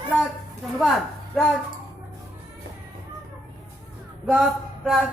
gerak, ke depan, gerak, gerak.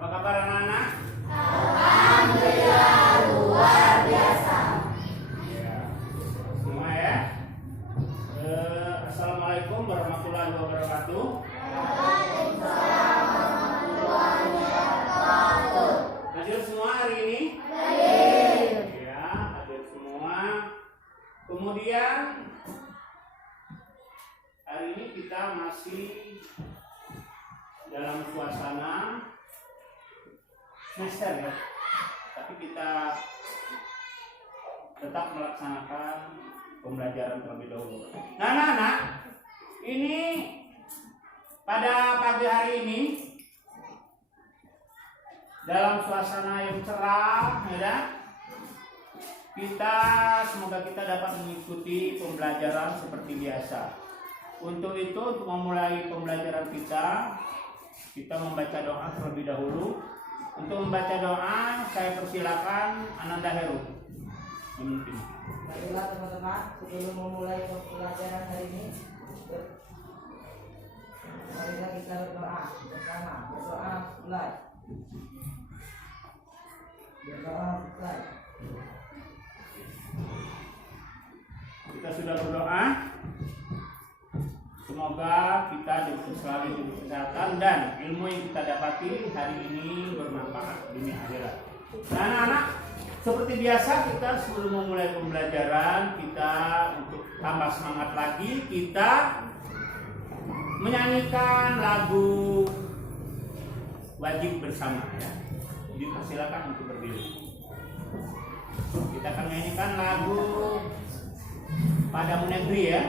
Apa kabar anak-anak? Alhamdulillah luar biasa. Ya. Semua ya. Assalamualaikum warahmatullahi wabarakatuh. Waalaikumsalam warahmatullahi wabarakatuh. Hadir semua hari ini? Hadir. Ya, hadir semua. Kemudian hari ini kita masih dalam suasana semester ya, tapi kita tetap melaksanakan pembelajaran terlebih dahulu. Nah, anak-anak, ini pada pagi hari ini dalam suasana yang cerah, ya, semoga kita dapat mengikuti pembelajaran seperti biasa. Untuk itu, untuk memulai pembelajaran kita membaca doa terlebih dahulu. Untuk membaca doa, saya persilakan Ananda Heru memimpin. Marilah teman-teman, sebelum memulai pelajaran hari ini, marilah kita berdoa bersama. Berdoa mulai. Berdoa mulai. Kita sudah berdoa. Semoga kita selalu diberi kesehatan dan ilmu yang kita dapati hari ini bermanfaat dunia akhirat. Nah, anak-anak, seperti biasa kita sebelum memulai pembelajaran, kita untuk tambah semangat lagi, kita menyanyikan lagu wajib bersama ya. Jadi persilakan untuk berdiri. Kita akan menyanyikan lagu Padamu Negeri ya.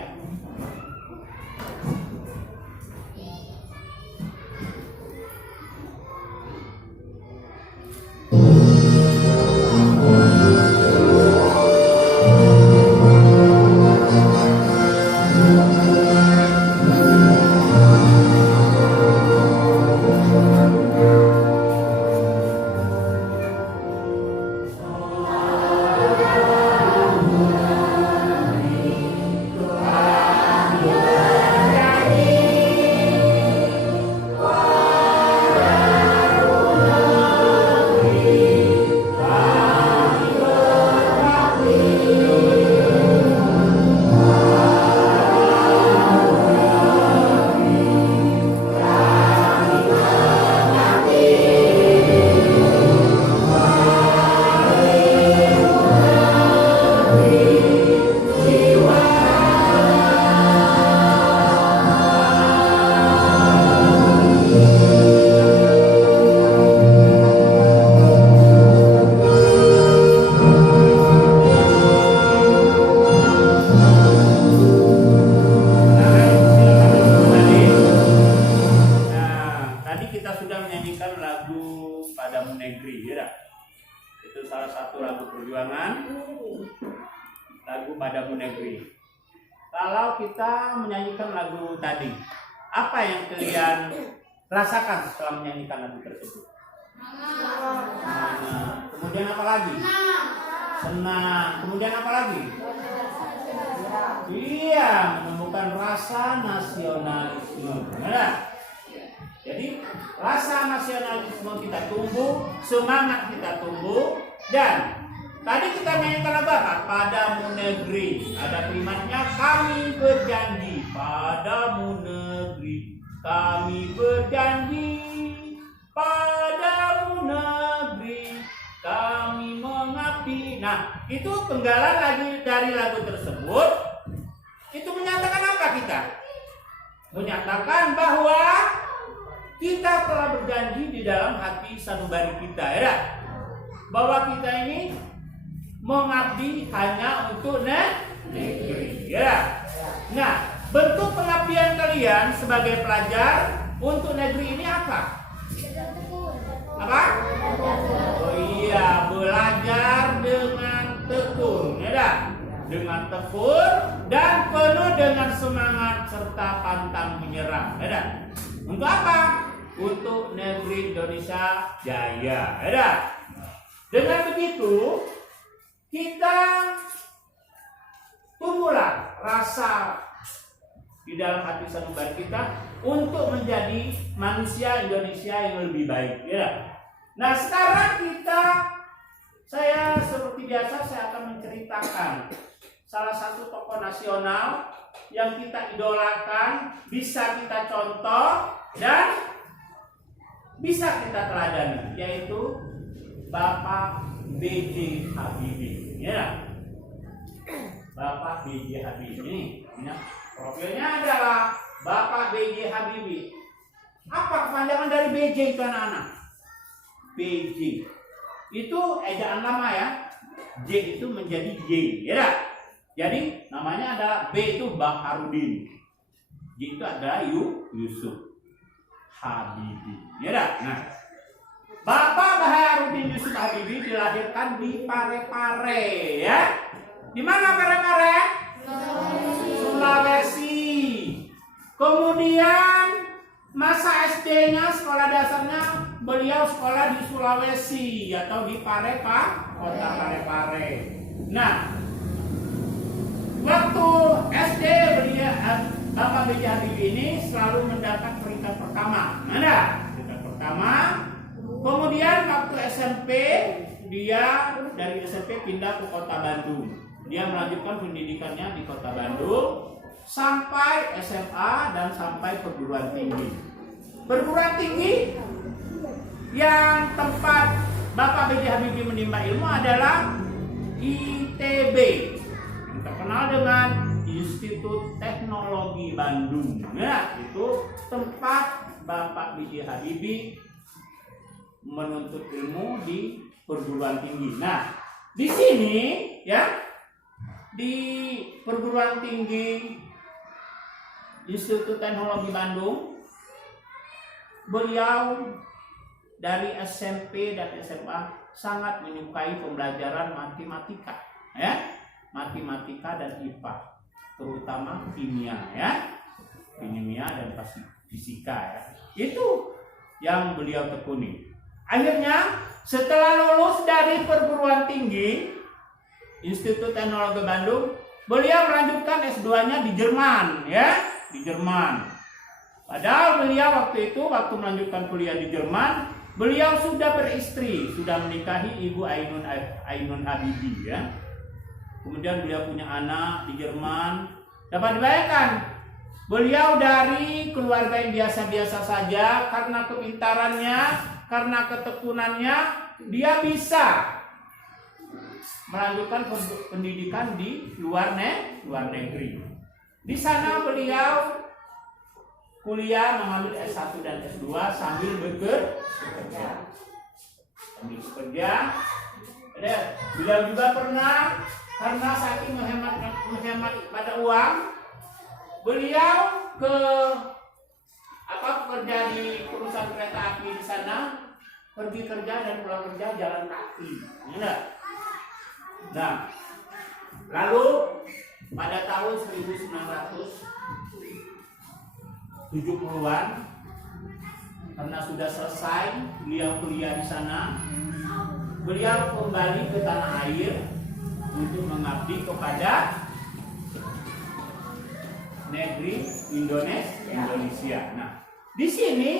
Lagu Padamu Negeri. Kalau kita menyanyikan lagu tadi, apa yang kalian rasakan setelah menyanyikan lagu tersebut? Semangat. Kemudian apa lagi? Senang. Kemudian apa lagi? Iya, menemukan rasa nasionalisme. Nah, jadi rasa nasionalisme kita tumbuh, semangat kita tumbuh, dan tadi kita nyanyikan apa? Padamu negeri. Ada kalimatnya, kami berjanji. Padamu negeri, kami berjanji. Padamu negeri, kami mengabdi. Nah, itu penggalan dari lagu tersebut. Itu menyatakan apa kita? Menyatakan bahwa kita telah berjanji di dalam hati sanubari kita, ya, bahwa kita ini mengabdi hanya untuk negeri, ya. Nah, bentuk pengabdian kalian sebagai pelajar untuk negeri ini apa? Apa? Oh iya, belajar dengan tekun, ya, dengan tekun dan penuh dengan semangat serta pantang menyerah, ya. Untuk apa? Untuk negeri Indonesia Jaya. Ya. Dengan begitu kita tumbuhlah rasa di dalam hati sanubari kita untuk menjadi manusia Indonesia yang lebih baik. Ya. Nah, sekarang saya seperti biasa saya akan menceritakan salah satu tokoh nasional yang kita idolakan, bisa kita contoh dan bisa kita teladani, yaitu Bapak B.J. Habibie. Ya. Bapak B.J. Habibie ini, profilnya adalah Bapak B.J. Habibie. Apa kepanjangan dari B.J. itu anak-anak? B.J. itu ejaan lama, ya. J itu menjadi Y, ya. Jadi namanya adalah B itu Baharudin, J itu adalah Yusuf Habibie. Ya dah. Nah, Bapak Baharudin Yusuf Habibie dilahirkan di Parepare, ya. Di mana Parepare? Sulawesi. Kemudian masa SD-nya, sekolah dasarnya beliau sekolah di Sulawesi atau di kota Parepare. Nah, waktu SD Bapak B.J. Habibie ini selalu mendapat peringkat pertama. Mana? Peringkat pertama. Kemudian waktu SMP dia dari SMP pindah ke kota Bandung. Dia melanjutkan pendidikannya di kota Bandung sampai SMA dan sampai perguruan tinggi. Perguruan tinggi yang tempat Bapak B.J. Habibie menimba ilmu adalah ITB, yang terkenal dengan Institut Teknologi Bandung. Nah, itu tempat Bapak B.J. Habibie menuntut ilmu di perguruan tinggi. Nah, di sini, ya, di perguruan tinggi Institut Teknologi Bandung, beliau dari SMP dan SMA sangat menyukai pembelajaran matematika, ya, matematika dan IPA, terutama kimia, ya, kimia dan fisika, ya. Itu yang beliau tekuni. Akhirnya setelah lulus dari perguruan tinggi Institut Teknologi Bandung, beliau melanjutkan S2-nya di Jerman, ya, di Jerman. Padahal beliau waktu melanjutkan kuliah di Jerman, beliau sudah beristri, sudah menikahi Ibu Ainun Habibie, ya. Kemudian beliau punya anak di Jerman. Dapat dibayangkan, beliau dari keluarga yang biasa-biasa saja, karena kepintarannya, karena ketekunannya, dia bisa melanjutkan pendidikan di luar negeri. Di sana beliau kuliah mengambil S1 dan S2 sambil bekerja. Beliau juga pernah, karena saking menghemat pada uang, beliau kerja di perusahaan kereta api di sana, pergi kerja dan pulang kerja jalan kaki. Nah, lalu pada tahun 1970-an karena sudah selesai beliau kuliah di sana, beliau kembali ke tanah air untuk mengabdi kepada negeri Indonesia. Nah, di sini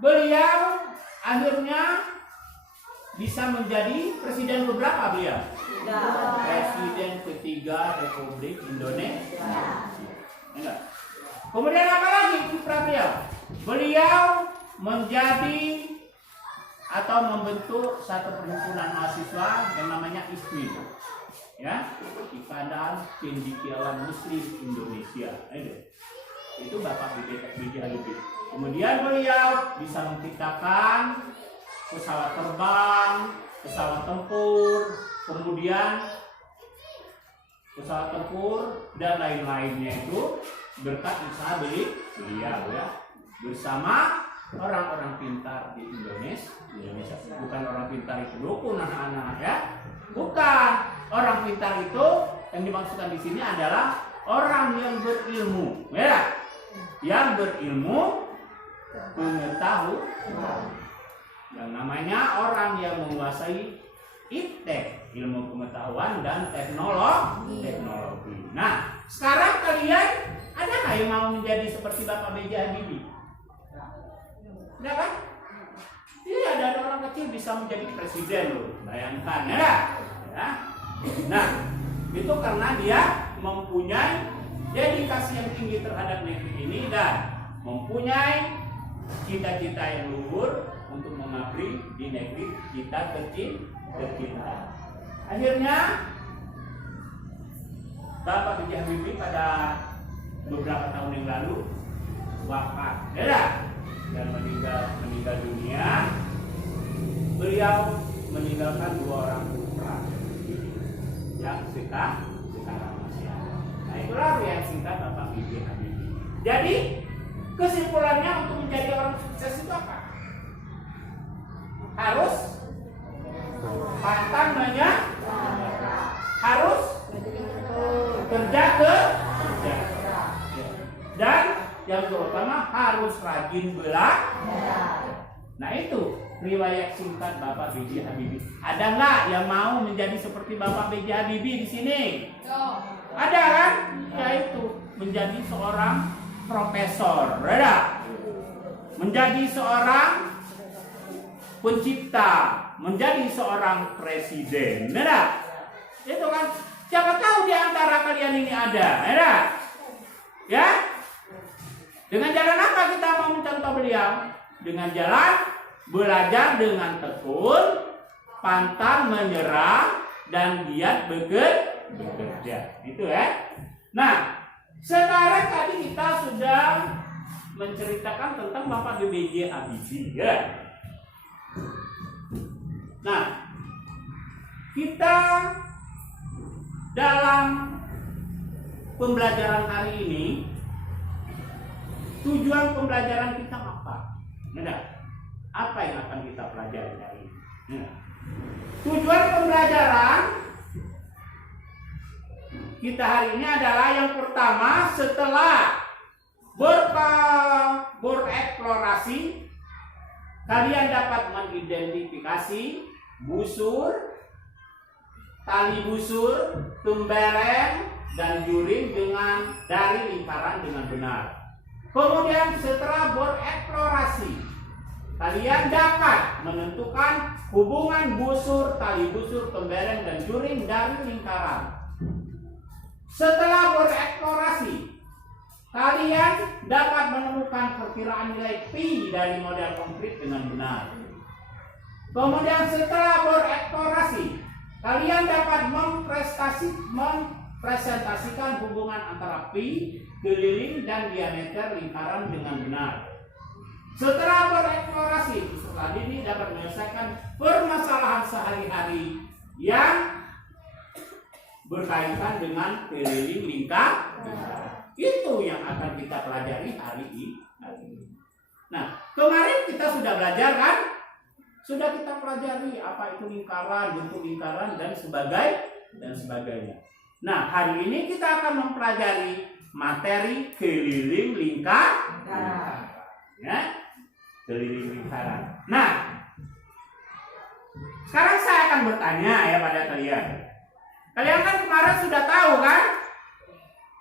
beliau akhirnya bisa menjadi presiden beberapa beliau? Presiden ketiga Republik Indonesia. Enggak. Kemudian apa lagi kiprah beliau? Beliau menjadi atau membentuk satu perhimpunan mahasiswa yang namanya ISMI, ya, Ikatan Cendekiawan Muslim Indonesia. Itu Bapak B.J. Habibie. Kemudian beliau bisa menciptakan pesawat terbang, pesawat tempur, kemudian pesawat tempur dan lain-lainnya itu berkat usaha beliau, ya, bersama orang-orang pintar di Indonesia. Bukan orang pintar itu dukun anak-anak, ya, bukan. Orang pintar itu yang dimaksudkan di sini adalah orang yang berilmu, ya, yang berilmu, pengetahuan. Yang namanya orang yang menguasai iptek, ilmu pengetahuan dan teknologi. Nah, sekarang kalian ada nggak yang mau menjadi seperti Bapak B.J. Habibie? Ada kan? Iya, ada orang kecil bisa menjadi presiden loh, bayangkan, ya. Nah, itu karena dia mempunyai dedikasi yang tinggi terhadap negeri ini dan mempunyai cita-cita yang luhur untuk mengabdi di negeri kita tercinta. Akhirnya Bapak B.J. Habibie pada beberapa tahun yang lalu wafat, dan meninggal dunia. Beliau meninggalkan 2 orang putra yang sekarang masih ada. Nah, itulah yang singkat Bapak B.J. Habibie. Jadi kesimpulannya untuk menjadi orang sukses itu apa? Harus pantang menyerah, harus kerja dan yang terutama harus rajin belajar. Nah, itu riwayat singkat Bapak B.J. Habibie. Ada nggak yang mau menjadi seperti Bapak B.J. Habibie di sini? Ada kan? Yaitu menjadi seorang profesor, menjadi seorang pencipta, menjadi seorang presiden, itu kan? Siapa tahu di antara kalian ini ada, ya? Dengan jalan apa kita mau mencontoh beliau? Dengan jalan belajar dengan tekun, pantang menyerah, dan giat bekerja. Itu, ya. Nah, sekarang tadi kita sudah menceritakan tentang Bapak B.J. Habibie, ya. Nah, kita dalam pembelajaran hari ini, tujuan pembelajaran kita apa? Apa yang akan kita pelajari hari ini? Tujuan pembelajaran kita hari ini adalah yang pertama, setelah bereksplorasi, kalian dapat mengidentifikasi busur, tali busur, tumbereng, dan juring dari lingkaran dengan benar. Kemudian setelah bereksplorasi, kalian dapat menentukan hubungan busur, tali busur, tumbereng, dan juring dari lingkaran. Setelah bereksplorasi, kalian dapat menemukan perkiraan nilai pi dari model konkret dengan benar. Kemudian setelah bereksplorasi, kalian dapat mempresentasikan hubungan antara pi, keliling, dan diameter lingkaran dengan benar. Setelah bereksplorasi, peserta didik dapat menyelesaikan permasalahan sehari-hari yang berkaitan dengan keliling lingkaran. Itu yang akan kita pelajari hari ini. Nah, kemarin kita sudah belajar kan? Sudah kita pelajari apa itu lingkaran, bentuk lingkaran, dan sebagainya. Nah, hari ini kita akan mempelajari materi keliling lingkaran. Ya. keliling lingkaran. Nah, sekarang saya akan bertanya ya pada kalian. Kalian kan kemarin sudah tahu kan?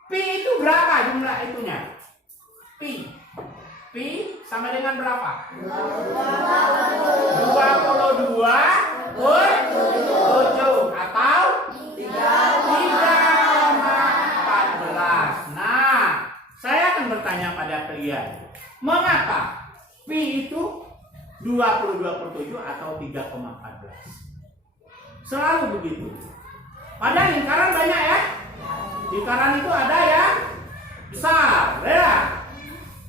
Pi itu berapa jumlah itunya? Pi sama dengan berapa? 22 per 7 atau 3,14. Nah, saya akan bertanya pada kalian, mengapa Pi itu 22 per 7 atau 3,14? Selalu begitu. Pada lingkaran banyak ya. Lingkaran itu ada yang besar, ya.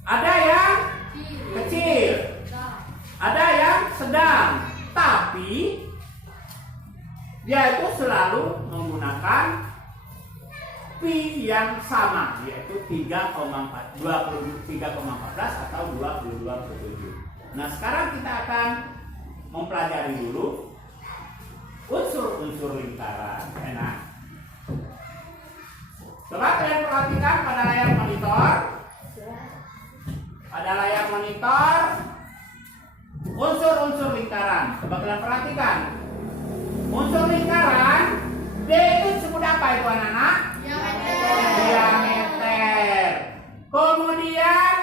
Ada yang kecil, ada yang sedang, tapi dia itu selalu menggunakan Pi yang sama, yaitu 3,14 atau 22 per 7. Nah, sekarang kita akan mempelajari dulu unsur-unsur lingkaran. Enak. Coba kalian perhatikan pada layar monitor. Pada layar monitor, unsur-unsur lingkaran. Coba kalian perhatikan. Unsur lingkaran, D itu disebut apa itu anak-anak? Diameter. Kemudian,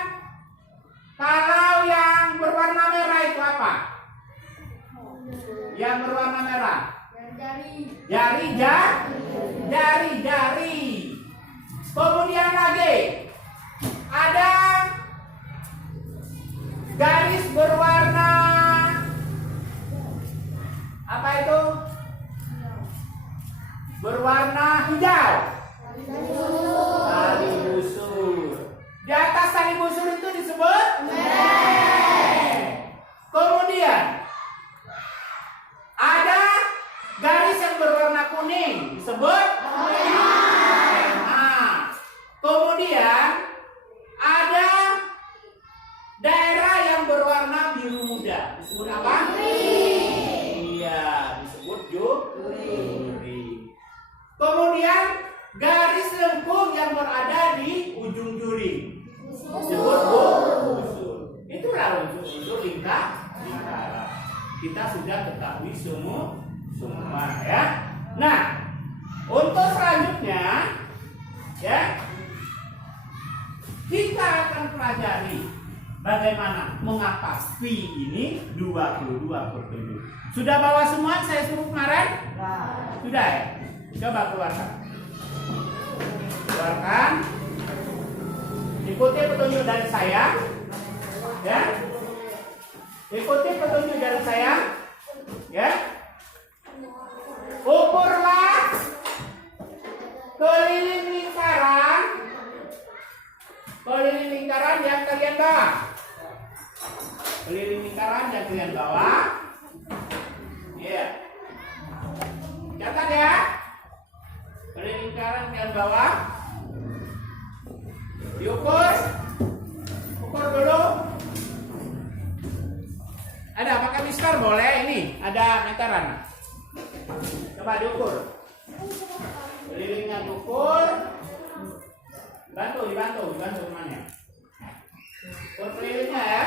kalau yang berwarna merah itu apa? Yang berwarna merah? Jari. Kemudian lagi ada garis berwarna apa itu? Berwarna hijau. Tali busur. Di atas tali busur itu disebut kemudian ada garis yang berwarna kuning disebut kemudian ada daerah yang berwarna biru muda disebut apa? Iya, disebut juri. Kemudian garis lengkung yang berada di ujung juri disebut busur. Itulah unsur lingkaran. Kita sudah ketahui semua ya. Nah, untuk selanjutnya ya, kita akan pelajari bagaimana mengapa Pi ini 22 per 7. Sudah bawa semua saya suruh kemarin? Sudah ya? Coba keluarkan. Ikuti petunjuk dari saya. Ya. Ikuti petunjuk dari saya. Ya. Ukurlah keliling lingkaran yang kalian bawa. Keliling lingkaran yang kalian bawa. Iya. Catat ya. Keliling lingkaran kalian bawa. Diukur. Ukur dulu. Ada pakai mister boleh ini. Ada meteran. Coba diukur. Kelilingnya diukur. Dibantu temannya. Ukur kelilingnya ya.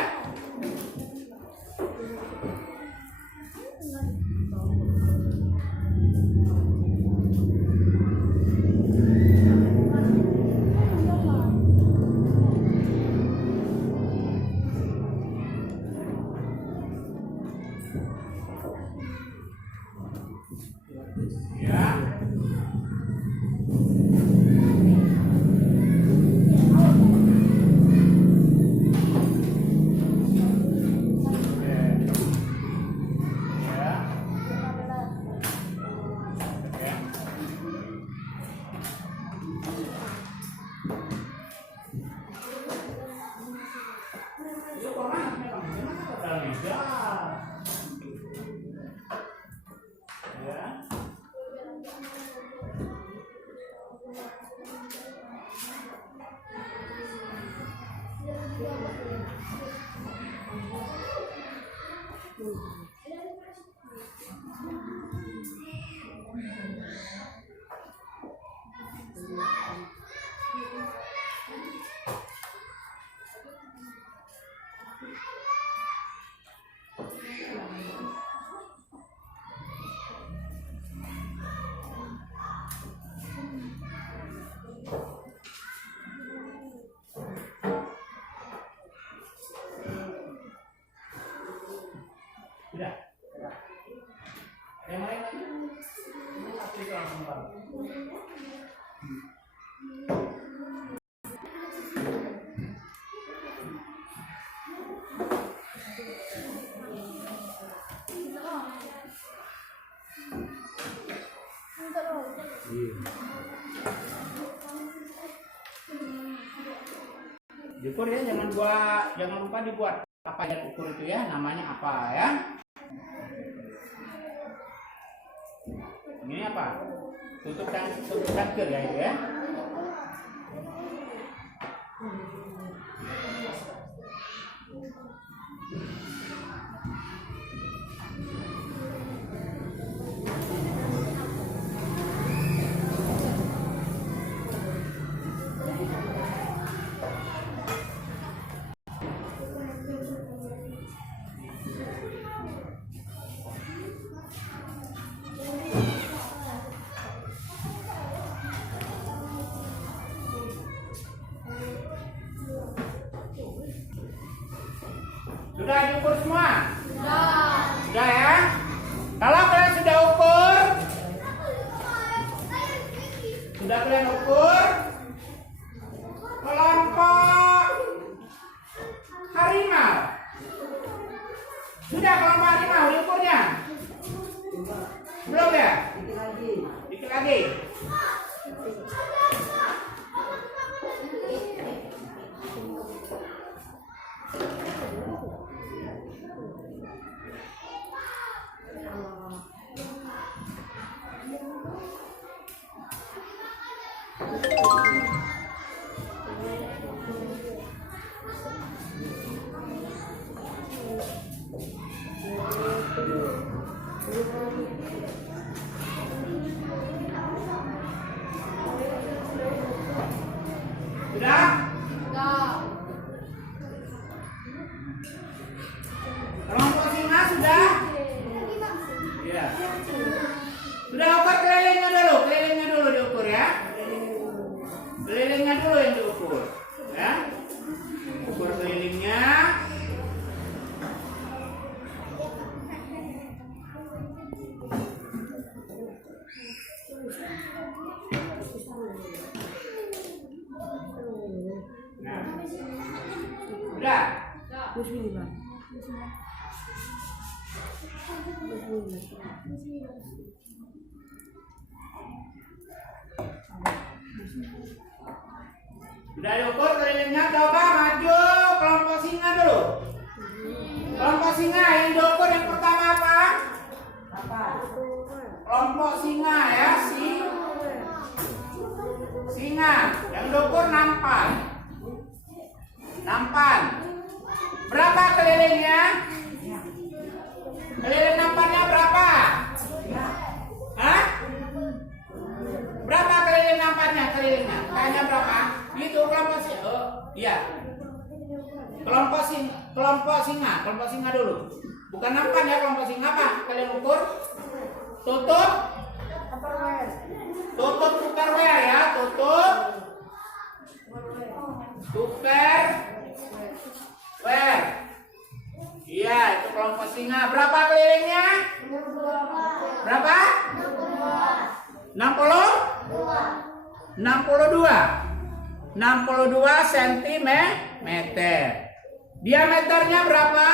Yang lain lagi? Satu itu langsung Bang. Diukur ya, jangan lupa dibuat apa ya ukur itu ya, namanya apa ya? Ini apa? Tutup cangkir ya itu ya. Sudah diukur semua? Sudah ya? Kalau kalian sudah ukur, kelompok harimau. Sudah kelompok harimau diukurnya? Belum ya? Dikit lagi. Sudah? Kelompok singa sudah? Iya. Sudah ukur kelilingnya dulu diukur ya. Kelilingnya dulu yang diukur, ya. Ukur kelilingnya. Nah, udah. Sudah diukur kelilingnya, coba maju kelompok singa dulu. Kelompok singa yang diukur yang pertama apa? Kelompok singa ya, singa yang diukur nampan. Berapa kelilingnya? Keliling nampannya berapa? Hah? Berapa keliling nampannya? Kayaknya berapa? Itu kelompok singa. Oh, iya. Kelompok singa dulu. Bukan nampan ya, kelompok singa apa? Kalian ukur? Tutup tupperware ya, tupperware. Iya, itu kelompok singa. Berapa kelilingnya? Berapa? 62 cm. Diameternya berapa?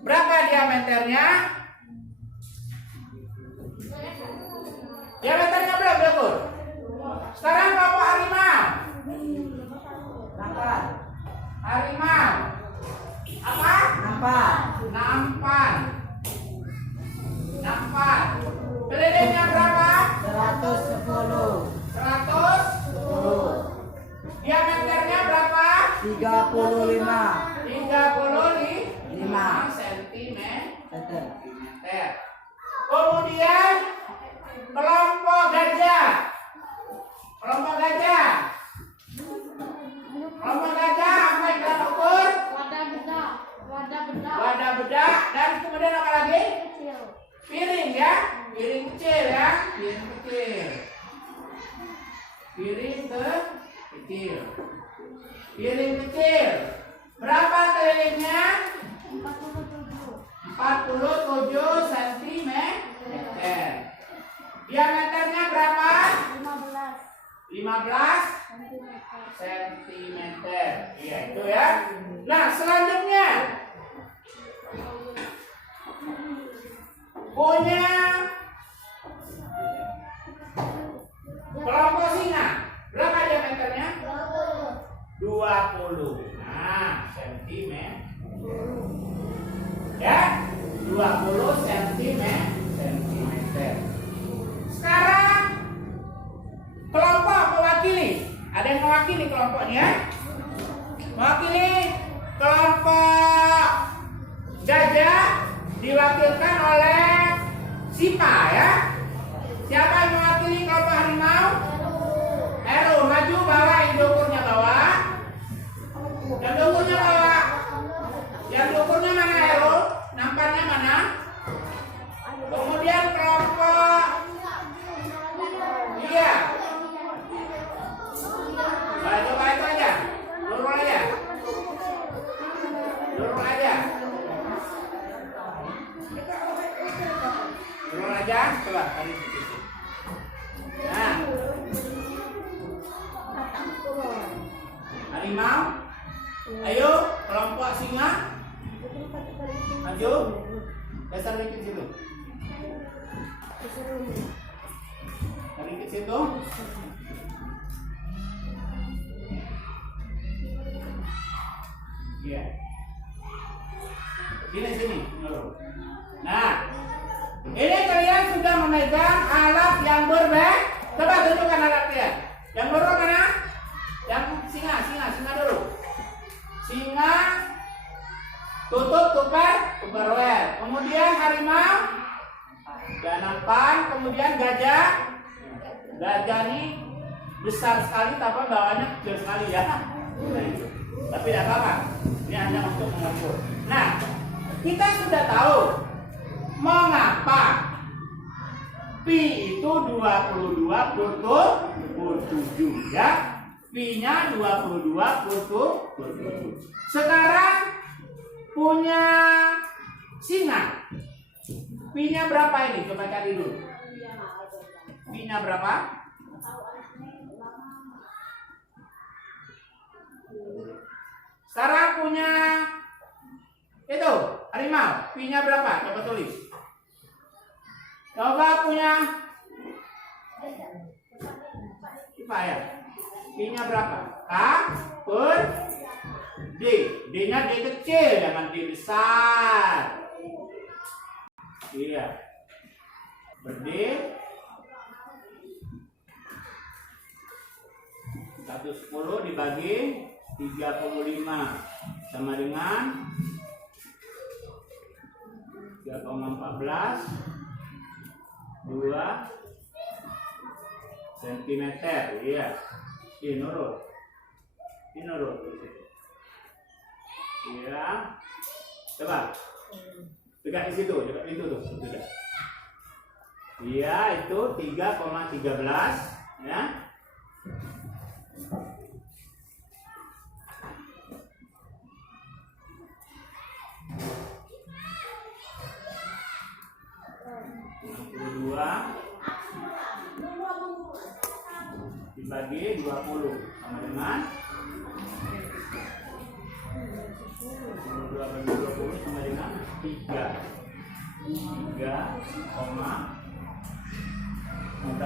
Berapa diameternya? Diameternya berapa, diukur? Sekarang kelompok harimau. Harimau. Apa? Nampan. Kelilingnya berapa? 110. Diameternya berapa? 35 cm. Kemudian kelompok gajah. Kelompok gajah apa yang kita ukur? Wadah bedak dan kemudian apa lagi? Piring ya, piring kecil ya, piring kecil. Berapa kelilingnya? 47 cm. cm. Iya, itu ya. Nah, selanjutnya punya kelompok singa. Berapa diameternya? 20. Nah, cm. Ya, 20 cm. Sekarang kelompok mewakili. Ada yang mewakili kelompoknya? Mewakili kelompok gajah diwakilkan oleh Sipa ya. Siapa yang mewakili kelompok harimau? Heru, maju bawa indukurnya bawa. Yang dukurnya bawa. Yang dukurnya mana Heru? Nampaknya mana? Kemudian kelompok iya. Nah, coba itu aja. Lurus aja. Lurus aja. Lurus aja. Coba tadi situ. Nah. Harimau. Ayo, kelompok singa. Maju. Dasar dikit situ. Tarik ke situ. Iya. Sini. Nah, ini kalian sudah memegang alat yang berbeda. Coba tunjukkan alatnya. Yang berbeda mana? Yang singa dulu. Singa tutup tuper wer. Kemudian harimau ganapan, kemudian gajah ini besar sekali tapi bawahnya kecil sekali ya. Tapi tidak apa-apa, ini hanya untuk mengukur. Nah, kita sudah tahu mengapa pi itu 22/7 ya. Pi-nya 22/7. Sekarang punya singa. Pi-nya berapa ini? Coba cari dulu. Pi-nya berapa? Sekarang punya itu harimau. Pi-nya berapa? Coba tulis. Coba punya apa ya? Pi-nya berapa? K per D. D-nya D kecil, jangan D besar. Iya. Ber-D 110 dibagi 35 sama dengan 3,14 2 cm. Iya. Ini nurut. Iya. Coba. Tegak di situ, coba itu tuh, sudah. Iya, itu 3,13 ya. Dibagi 20 sama dengan 22 bagi 20 sama dengan 3 berapa? 1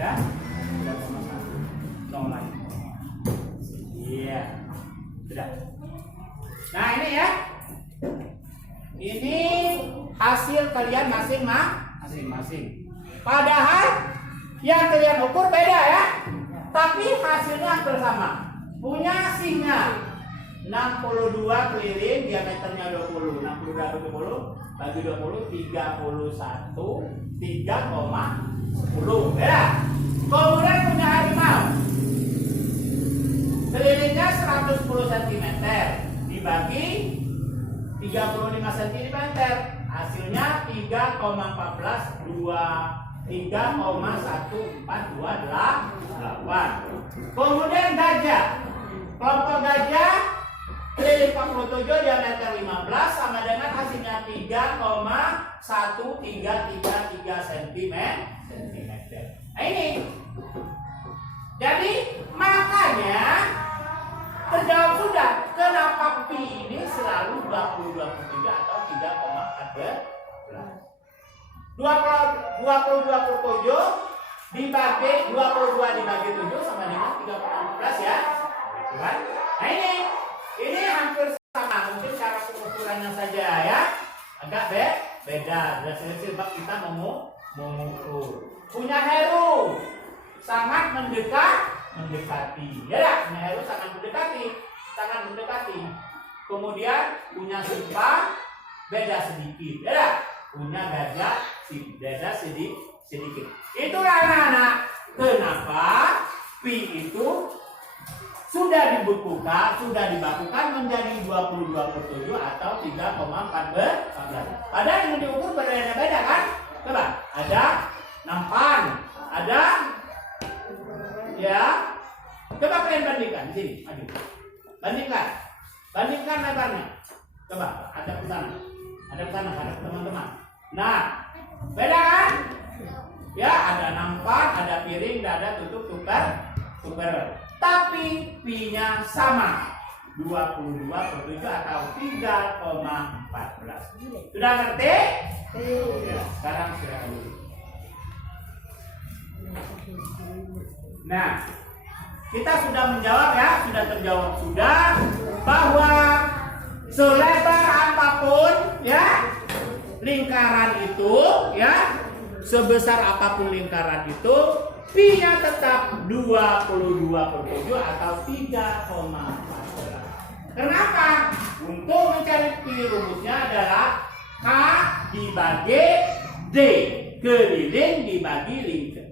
ya? 3,1 nol lagi. Iya, sudah. Nah ini ya, ini hasil kalian masing-masing. Padahal yang kalian ukur beda ya, tapi hasilnya hampir sama. Punya singa 62 keliling, diameternya 20. 62 bagi 20 31 3,10 beda. Kemudian punya harimau kelilingnya 110 cm dibagi 35 cm, hasilnya 3,1428. Kemudian gajah, kelompok gajah kelilingnya menjadi 47 diameter 15 sama dengan hasilnya 3,1333 cm. Nah ini. Jadi makanya terjawab sudah kenapa pi ini selalu 22,7 atau 3,14. 22,7 dibagi 22 dibagi 7 sama dengan 3,14 ya. Gitu kan? Nah ini hampir sama, mungkin cara pengukurannya saja ya agak beda. Biasanya sebab kita mengukur. Punya Heru sangat mendekati. Ya, punya Heru sangat mendekati. Kemudian punya Sipa beda sedikit. Ya, punya Gajah beda sedikit. Itulah anak-anak kenapa pi itu sudah dibakukan menjadi 22,7 atau 3,14. Padahal yang diukur berbeda-beda kan? Coba, ada nampan, ada ya. Coba kalian bandingkan di sini, maju. Bandingkan lebarnya. Coba, ada ke sana, ada teman-teman. Nah, beda kan? Ya, ada nampan, ada piring, ada tutup super. Tapi pi-nya sama 22,7 atau 3,14. Sudah ngerti? Ya, sekarang silakan dulu. Nah, kita sudah menjawab ya, sudah terjawab bahwa selebar apapun ya lingkaran itu ya, sebesar apapun lingkaran itu pi-nya tetap 22,7 atau 3,14. Kenapa? Untuk mencari pi rumusnya adalah K dibagi D, keliling dibagi lingkar.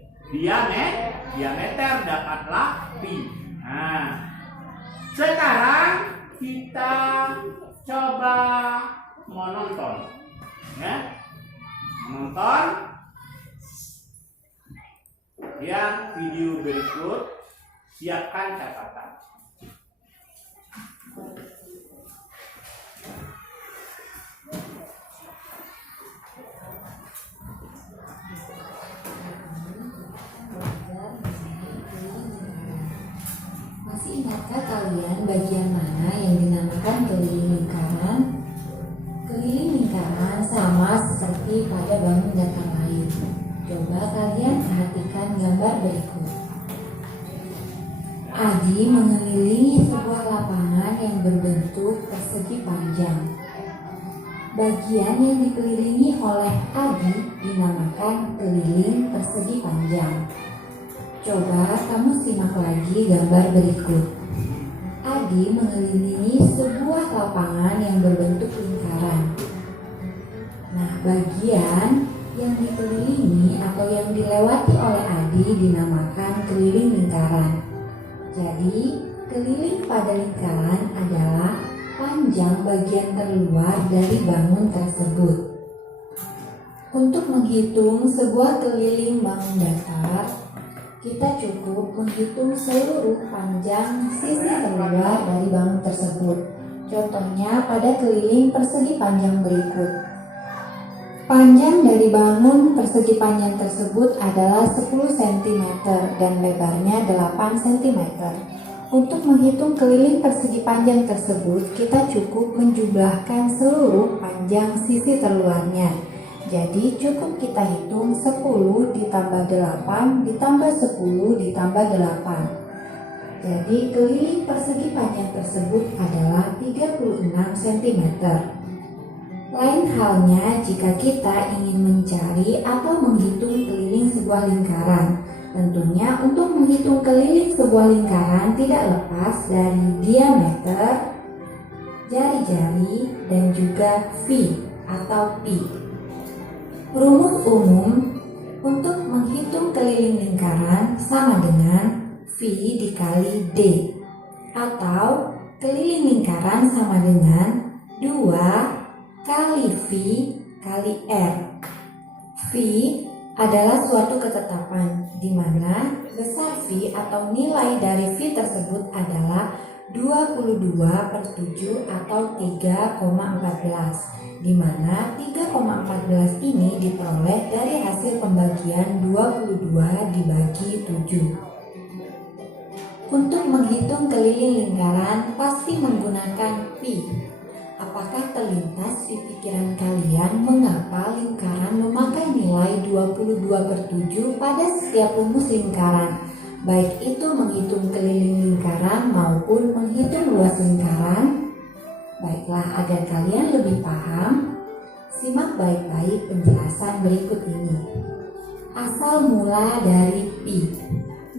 Diameter dapatlah pi. Nah, sekarang kita coba menonton ya. Menonton yang video berikut, siapkan catatan. Masih ingatkah kalian bagian mana yang dinamakan keliling lingkaran? Keliling lingkaran sama seperti pada bangun datar lain. Coba kalian perhatikan gambar berikut. Adi mengelilingi sebuah lapangan yang berbentuk persegi panjang. Bagian yang dikelilingi oleh Adi dinamakan keliling persegi panjang. Coba kamu simak lagi gambar berikut. Adi mengelilingi sebuah lapangan yang berbentuk lingkaran. Nah, bagian yang dikelilingi atau yang dilewati oleh Adi dinamakan keliling lingkaran. Jadi, keliling pada lingkaran adalah panjang bagian terluar dari bangun tersebut. Untuk menghitung sebuah keliling bangun datar, kita cukup menghitung seluruh panjang sisi terluar dari bangun tersebut. Contohnya pada keliling persegi panjang berikut. Panjang dari bangun persegi panjang tersebut adalah 10 cm dan lebarnya 8 cm. Untuk menghitung keliling persegi panjang tersebut, kita cukup menjumlahkan seluruh panjang sisi terluarnya. Jadi cukup kita hitung 10 ditambah 8 ditambah 10 ditambah 8. Jadi keliling persegi panjang tersebut adalah 36 cm. Lain halnya jika kita ingin mencari atau menghitung keliling sebuah lingkaran. Tentunya untuk menghitung keliling sebuah lingkaran tidak lepas dari diameter, jari-jari, dan juga V atau pi. Rumus umum untuk menghitung keliling lingkaran sama dengan V dikali D, atau keliling lingkaran sama dengan 2 kali V kali R. V adalah suatu ketetapan di mana besar V atau nilai dari V tersebut adalah 22/7 atau 3,14, di mana 3,14 ini diperoleh dari hasil pembagian 22 dibagi 7. Untuk menghitung keliling lingkaran pasti menggunakan pi. Apakah terlintas di pikiran kalian mengapa lingkaran memakai nilai 22/7 pada setiap rumus lingkaran? Baik itu menghitung keliling lingkaran maupun menghitung luas lingkaran. Baiklah, agar kalian lebih paham, simak baik-baik penjelasan berikut ini. Asal mula dari pi.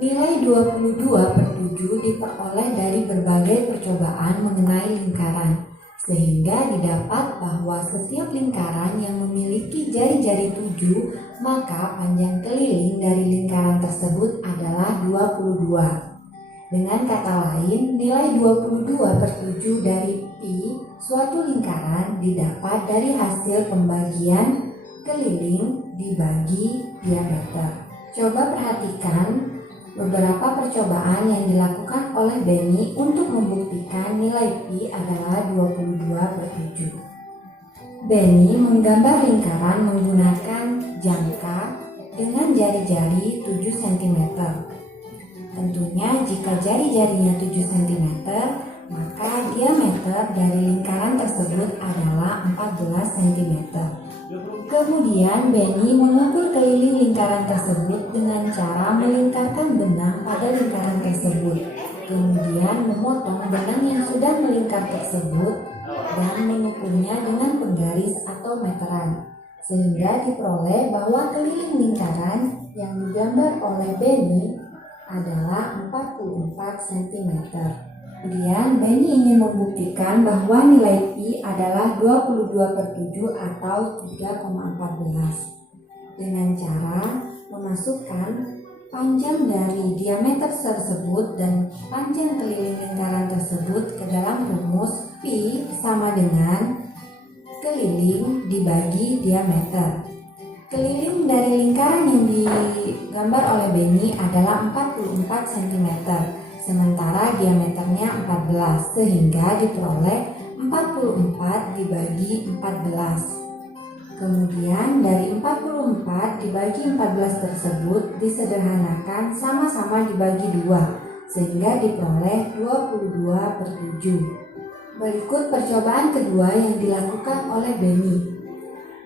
Nilai 22/7 diperoleh dari berbagai percobaan mengenai lingkaran, sehingga didapat bahwa setiap lingkaran yang memiliki jari-jari 7, maka panjang keliling dari lingkaran tersebut adalah 22. Dengan kata lain, nilai 22/7 dari pi suatu lingkaran didapat dari hasil pembagian keliling dibagi diameter. Coba perhatikan beberapa percobaan yang dilakukan oleh Benny untuk membuktikan nilai pi adalah 22/7. Benny menggambar lingkaran menggunakan jangka dengan jari-jari 7 cm. Tentunya jika jari-jarinya 7 cm, maka diameter dari lingkaran tersebut adalah 14 cm. Kemudian Benny mengukur keliling lingkaran tersebut dengan cara melingkarkan benang pada lingkaran tersebut. Kemudian memotong benang yang sudah melingkar tersebut dan mengukurnya dengan penggaris atau meteran, sehingga diperoleh bahwa keliling lingkaran yang digambar oleh Benny adalah 44 cm. Kemudian Benny ingin membuktikan bahwa nilai pi adalah 22/7 atau 3,14 dengan cara memasukkan panjang dari diameter tersebut dan panjang keliling lingkaran tersebut ke dalam rumus pi sama dengan keliling dibagi diameter. Keliling dari lingkaran yang digambar oleh Benny adalah 44 cm. Sementara diameternya 14, sehingga diperoleh 44 dibagi 14. Kemudian dari 44 dibagi 14 tersebut disederhanakan sama-sama dibagi 2, sehingga diperoleh 22/7. Berikut percobaan kedua yang dilakukan oleh Benny.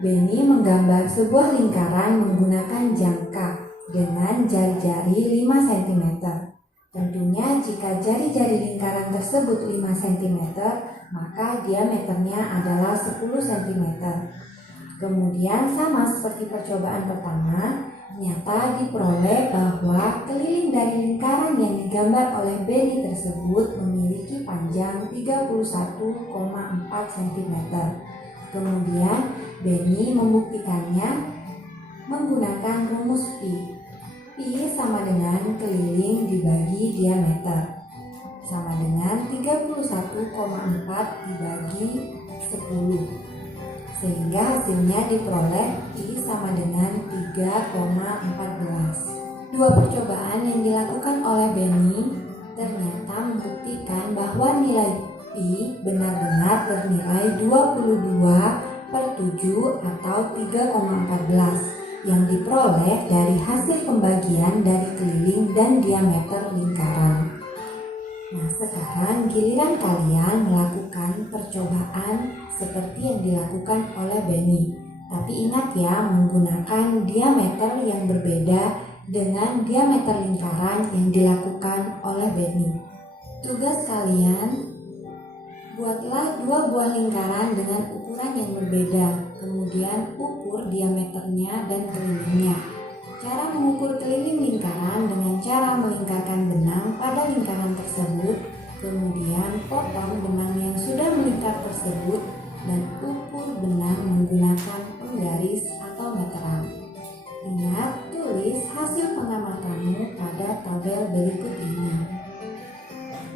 Benny menggambar sebuah lingkaran menggunakan jangka dengan jari-jari 5 cm. Tentunya jika jari-jari lingkaran tersebut 5 cm, maka diameternya adalah 10 cm. Kemudian sama seperti percobaan pertama, nyata diperoleh bahwa keliling dari lingkaran yang digambar oleh Benny tersebut memiliki panjang 31,4 cm. Kemudian Benny membuktikannya menggunakan rumus pi. Pi sama dengan keliling dibagi diameter, sama dengan 31,4 dibagi 10, sehingga hasilnya diperoleh pi sama dengan 3,14. Dua percobaan yang dilakukan oleh Benny ternyata membuktikan bahwa nilai pi benar-benar bernilai 22/7 atau 3,14 yang diperoleh dari hasil pembagian dari keliling dan diameter lingkaran. Nah, sekarang giliran kalian melakukan percobaan seperti yang dilakukan oleh Benny. Tapi ingat ya, menggunakan diameter yang berbeda dengan diameter lingkaran yang dilakukan oleh Benny. Tugas kalian, buatlah 2 buah lingkaran dengan ukuran yang berbeda, kemudian ukur diameternya dan kelilingnya. Cara mengukur keliling lingkaran dengan cara melingkarkan benang pada lingkaran tersebut, kemudian potong benang yang sudah melingkar tersebut dan ukur benang menggunakan penggaris atau meteran. Ingat, tulis hasil pengamatanmu pada tabel berikut ini.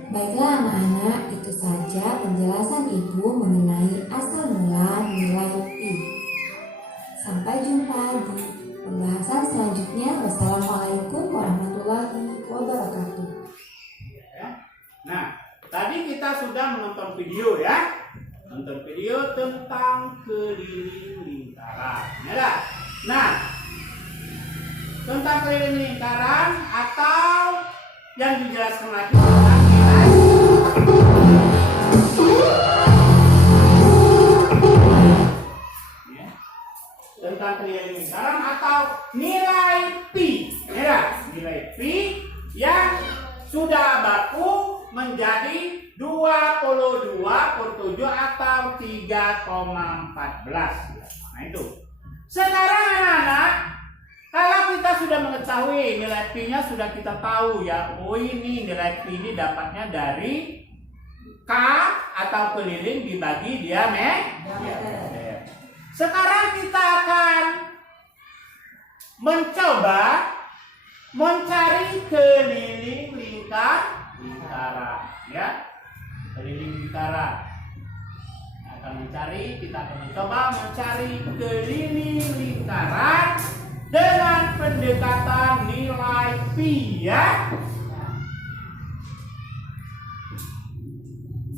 Baiklah anak-anak, itu saja penjelasan Ibu mengenai asal mula nilai pi. Sampai jumpa di pembahasan selanjutnya. Wassalamualaikum warahmatullahi wabarakatuh. Nah, tadi sudah menonton video ya. Nonton video tentang keliling lingkaran. Ya. Nah, tentang keliling lingkaran atau yang dijelaskan lagi tentang nilai ya. Tentang keliling lingkaran atau nilai pi. Ya, nilai pi yang sudah baku menjadi 22/7 atau 3,14. Nah itu. Sekarang anak-anak, kalau kita sudah mengetahui nilai pi-nya sudah kita tahu ya. Oh ini nilai pi ini dapatnya dari K atau keliling dibagi diameter. Sekarang kita akan mencoba mencari keliling lingkaran ya. Keliling lingkaran kita akan mencoba mencari keliling lingkaran dengan pendekatan nilai pi ya.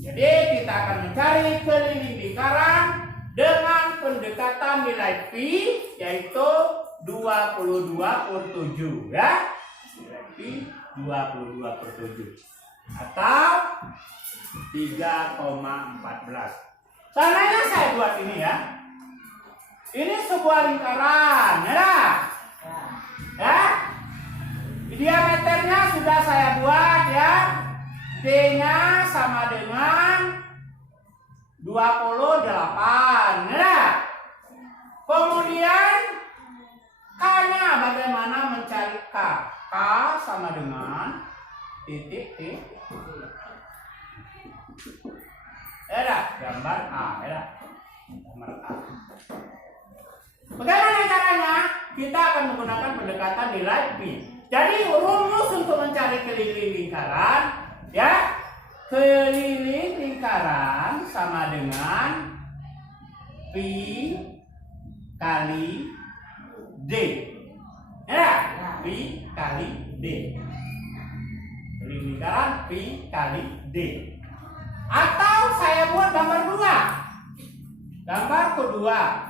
Jadi kita akan mencari keliling lingkaran dengan pendekatan nilai pi yaitu 22/7 ya. Nilai pi 22/7 atau 3,14. Seandainya saya buat ini ya. Ini sebuah lingkaran, ya. Ya. Diameternya sudah saya buat ya. D-nya sama dengan 28, ya. Kemudian K-nya bagaimana mencari K? K sama dengan titik T. Ya, gambar A, ya. Gambar A. Bagaimana caranya? Kita akan menggunakan pendekatan nilai pi. Jadi rumus untuk mencari keliling lingkaran, ya, keliling lingkaran sama dengan pi kali d, ya, pi kali d. Keliling lingkaran pi kali d. Atau saya buat gambar 2. Gambar kedua.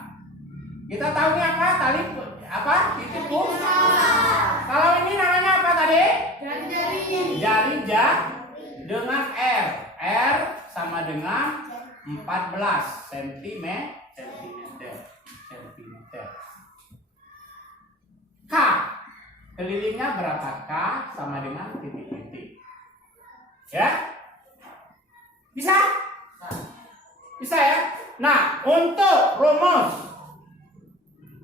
Kita tahu apa tali apa? Titik Kalau ini namanya apa tadi? Jari dengan R. R sama dengan 14 cm. K. Kelilingnya berapa? K sama dengan titik-titik. Ya? Bisa? Bisa ya? Nah, untuk rumus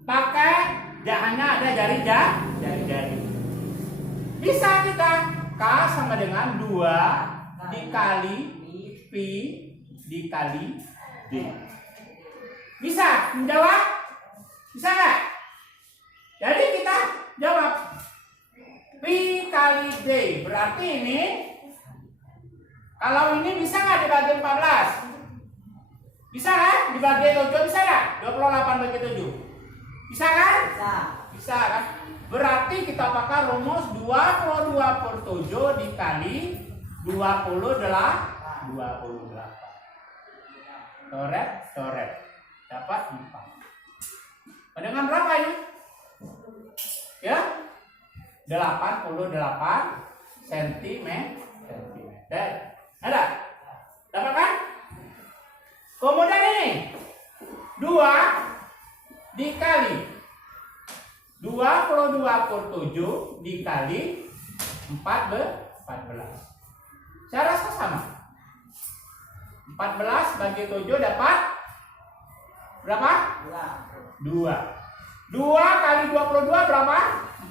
pakai hanya ada jari-jari. Bisa kita K sama dengan 2 dikali pi dikali d. Bisa menjawab? Bisa nggak? Jadi kita jawab pi kali d berarti ini. Kalau ini bisa nggak dibagi 14? Bisa kan? Dibagi 7 bisa nggak? 28 bagi 7. Bisa kan? Bisa kan? Berarti kita pakai rumus 22/7 dikali 28. Coret. Dapat 4. Dengan berapa ini? Ya? 88 cm. Ada? Dapat kan? Kemudian ini 2 dikali 22/7 dikali 14. Saya rasa sama. 14 bagi 7 dapat berapa? 2. 2 kali 22 berapa?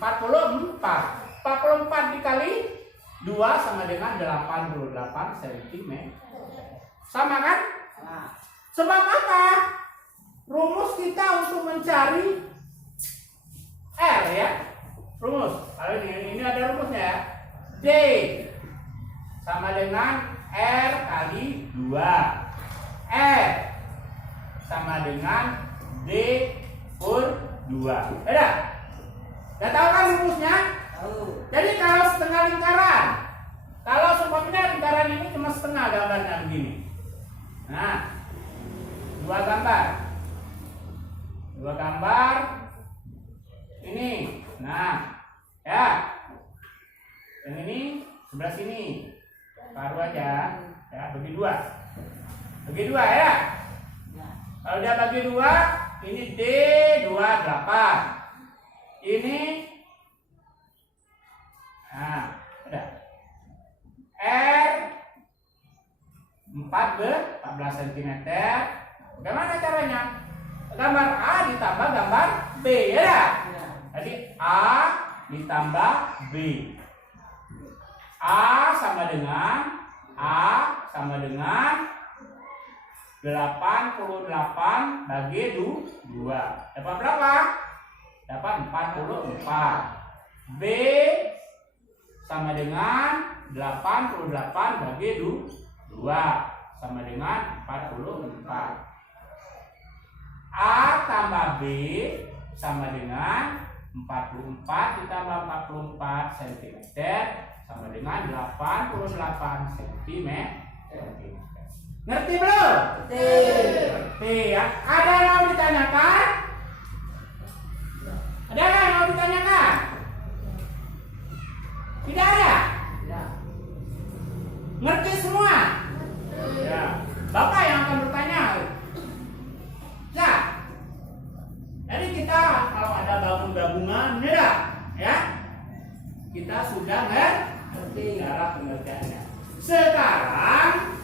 44. 44 dikali 2 sama dengan 88 cm. Sama kan? Sebab apa? Rumus kita untuk mencari R ya. Rumus. Kalau ini ada rumusnya ya. D sama dengan R kali 2. R sama dengan D per 2. Beda? Udah tahu kan rumusnya? Tahu. Jadi kalau setengah lingkaran Kalau seumpamanya lingkaran ini cuma setengah gambarnya begini. Nah, dua gambar ini. Nah, ya, yang ini sebelah sini taruh aja, ya, bagi dua ya. Kalau dia bagi dua, ini D28, ini, nah, ada R 14 cm. Bagaimana caranya? Gambar A ditambah gambar B, ya. Jadi A ditambah B. A sama dengan 88 bagi 2. Dapat berapa? Dapat 44. B sama dengan 88 bagi 2 sama dengan 44. A tambah B sama dengan 44 ditambah 44 cm sama dengan 88 cm. Ngerti belum? Ngerti ya. Ada yang mau ditanyakan? Ada yang mau ditanyakan? Tidak ada? Ngerti semua? Ya. Bapak yang akan bertanya. Ya. Jadi kita kalau ada gabungan, ya, kita sudah ngerti cara pengertiannya. Sekarang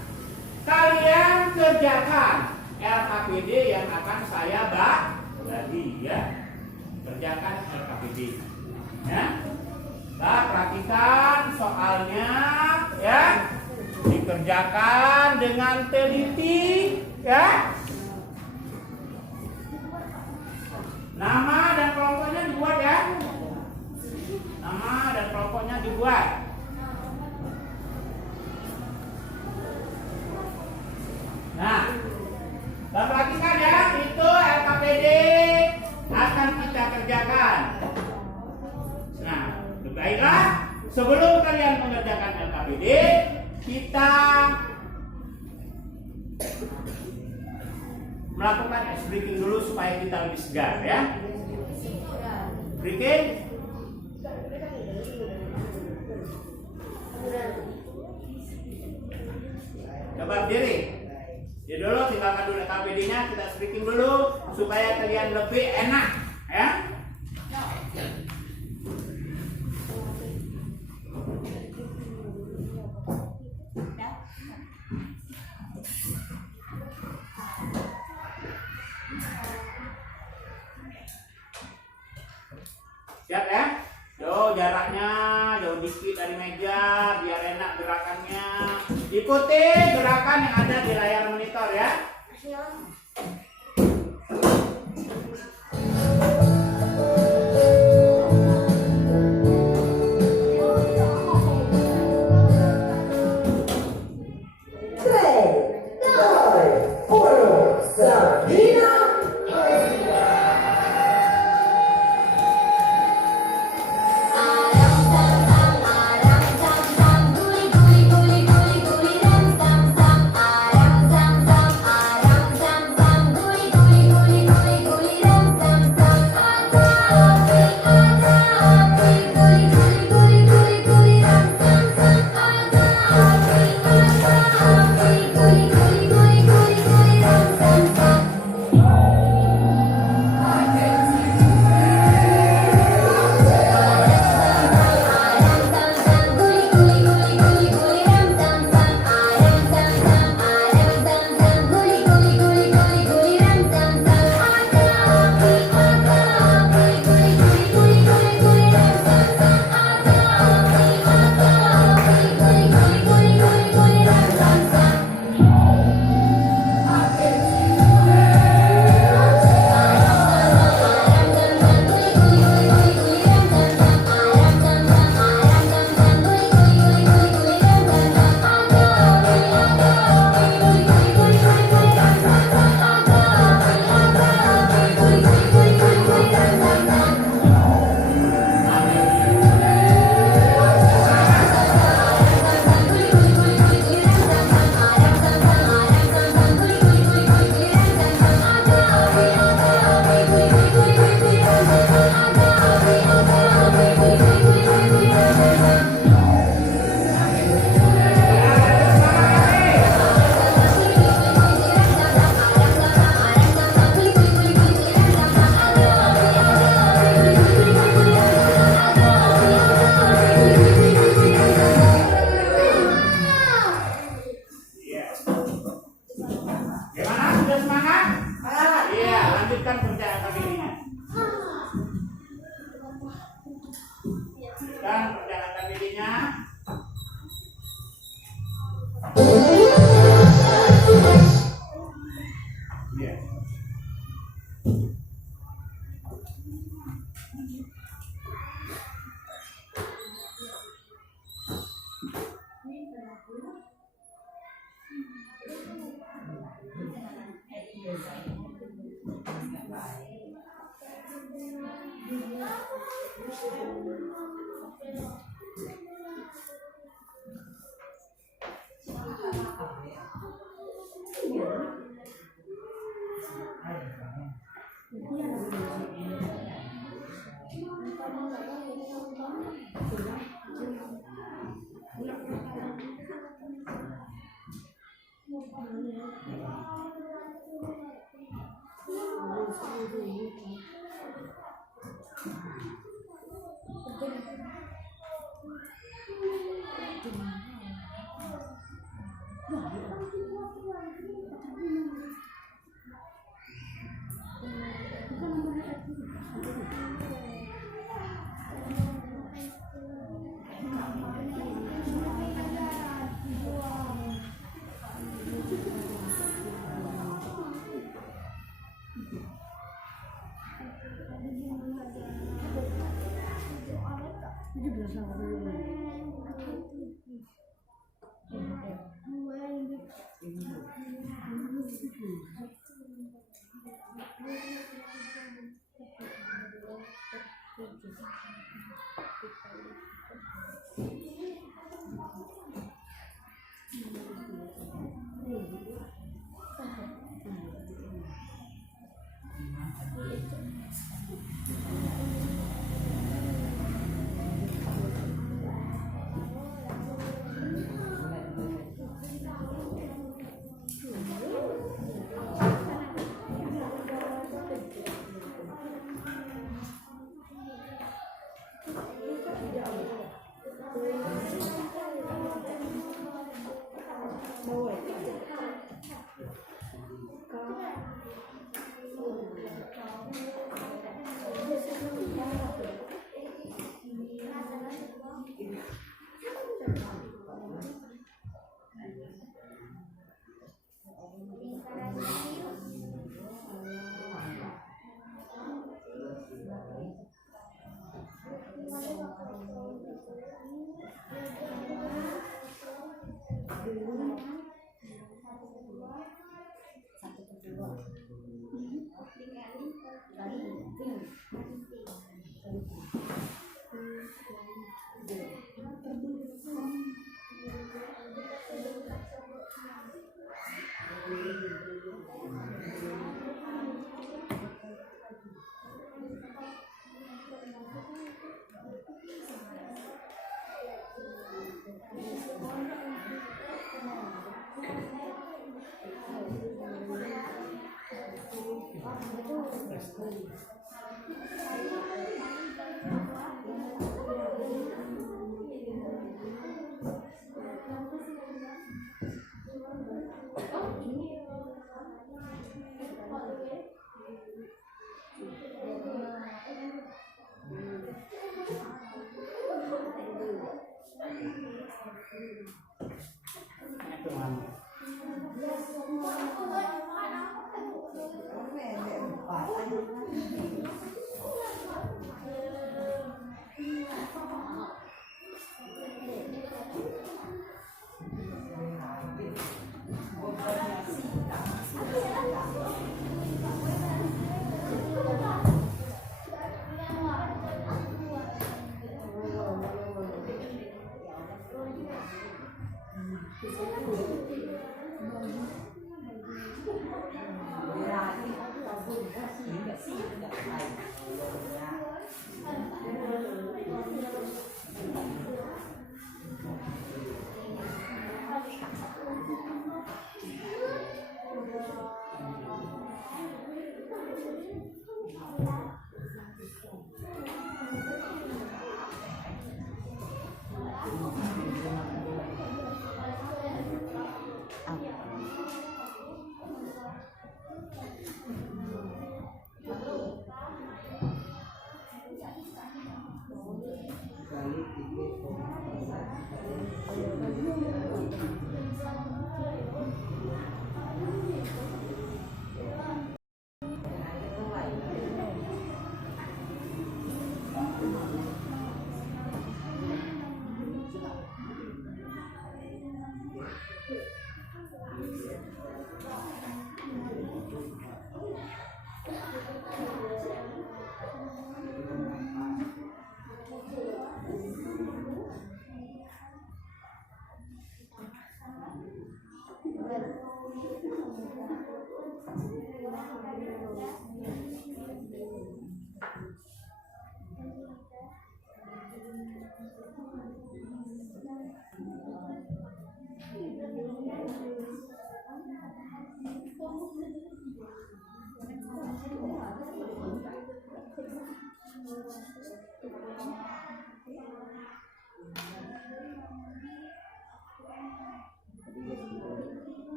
kalian kerjakan LKPD yang akan saya bagi, ya. Kerjakan LKPD, ya. Nah, perhatikan soalnya, ya. Dikerjakan dengan teliti, ya. Nama dan kelompoknya dibuat, ya. Nama dan kelompoknya dibuat. Nah, dan perhatikan ya, itu LKPD akan kita kerjakan. Nah, baiklah, sebelum kalian mengerjakan LKPD, kita melakukan ice breaking dulu supaya kita lebih segar, ya. Breaking. Coba berdiri. Ya dulu tinggalkan dulu KPD-nya, kita speaking dulu supaya kalian lebih enak, ya. Siap, ya? Jauh jaraknya, jauh dikit dari meja biar enak gerakannya. Ikuti gerakan yang ada di layar monitor, ya.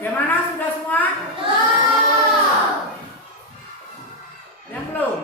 Yang mana sudah semua? Yang belum?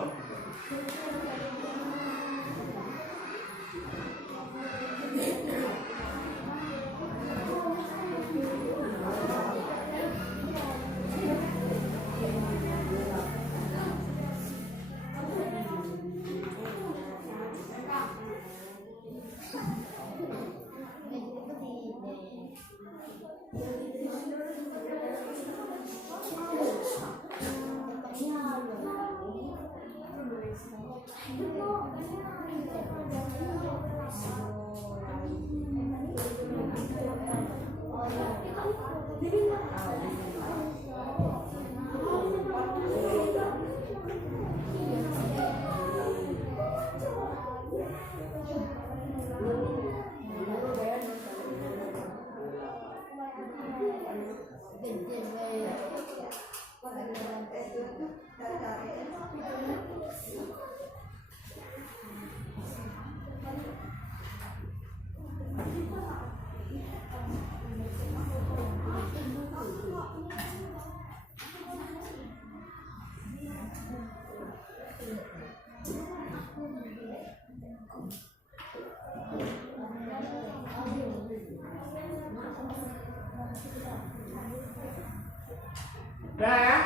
Sudah ya?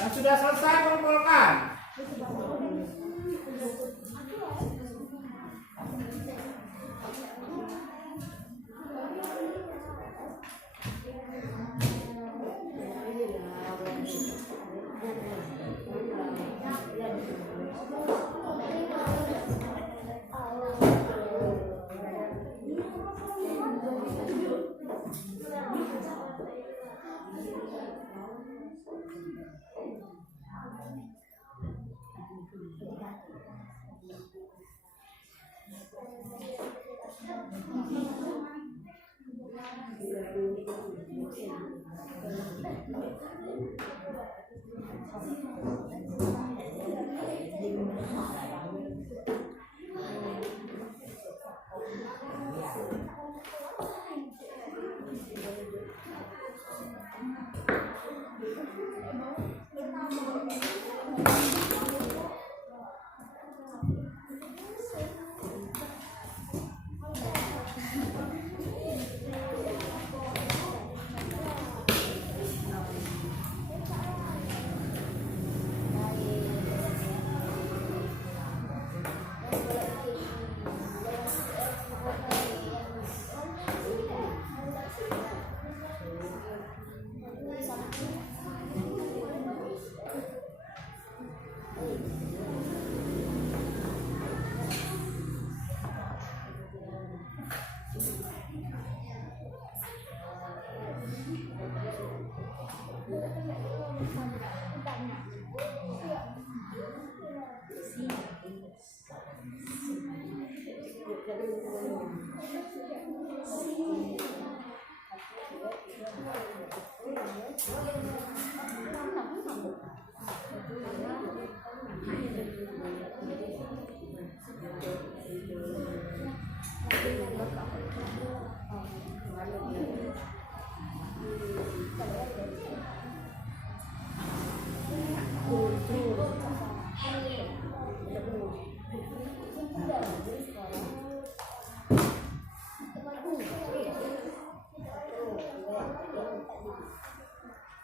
Yang sudah selesai kumpulkan.